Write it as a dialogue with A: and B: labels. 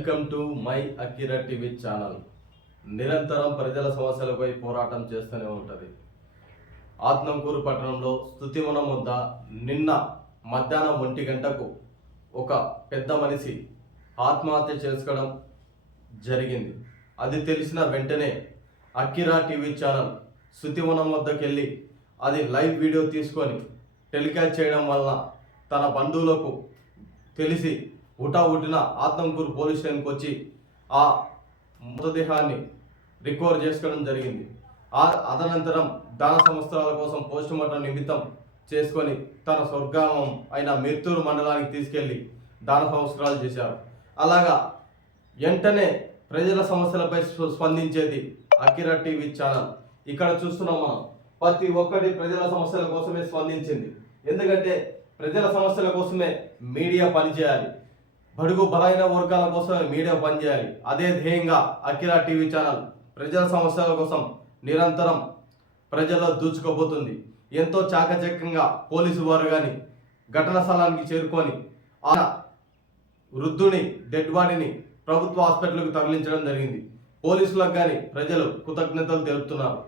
A: Welcome to my Akira TV channel. నిరంతరం ప్రజల సమస్యలపై పోరాటం చేస్తూనే ఉంటుంది. ఆత్మకూరు పట్టణంలో స్థుతివనం వద్ద నిన్న మధ్యాహ్నం ఒంటి గంటకు ఒక పెద్ద మనిషి ఆత్మహత్య చేసుకోవడం జరిగింది. అది తెలిసిన వెంటనే అకిరా టీవీ ఛానల్ శృతివనం వద్దకు వెళ్ళి అది లైవ్ వీడియో తీసుకొని టెలికాస్ట్ చేయడం వలన తన బంధువులకు తెలిసి ఉటా ఉటిన ఆత్మకూరు పోలీస్ స్టేషన్కి వచ్చి ఆ మృతదేహాన్ని రికవర్ చేసుకోవడం జరిగింది. ఆ అదనంతరం దాన సంవత్సరాల కోసం పోస్ట్ మార్టం నిమిత్తం చేసుకొని తన స్వర్గామం అయిన మెత్తూరు మండలానికి తీసుకెళ్ళి దాన సంవత్సరాలు చేశారు. అలాగా వెంటనే ప్రజల సమస్యలపై స్పందించేది అకిరా టీవీ ఛానల్. ఇక్కడ చూస్తున్నాం మనం. ప్రతి ఒక్కటి ప్రజల సమస్యల కోసమే స్పందించింది. ఎందుకంటే ప్రజల సమస్యల కోసమే మీడియా పనిచేయాలి. బడుగు బలైన వర్గాల కోసమే మీడియా పనిచేయాలి. అదే ధ్యేయంగా అకిరా టీవీ ఛానల్ ప్రజల సమస్యల కోసం నిరంతరం ప్రజల్లో దూచుకోబోతుంది. ఎంతో చాకచక్యంగా పోలీసు వారు కానీ ఘటన స్థలానికి చేరుకొని ఆ వృద్ధుని డెడ్ బాడీని ప్రభుత్వ హాస్పిటల్కు తరలించడం జరిగింది. పోలీసులకు కానీ ప్రజలు కృతజ్ఞతలు తెలుపుతున్నారు.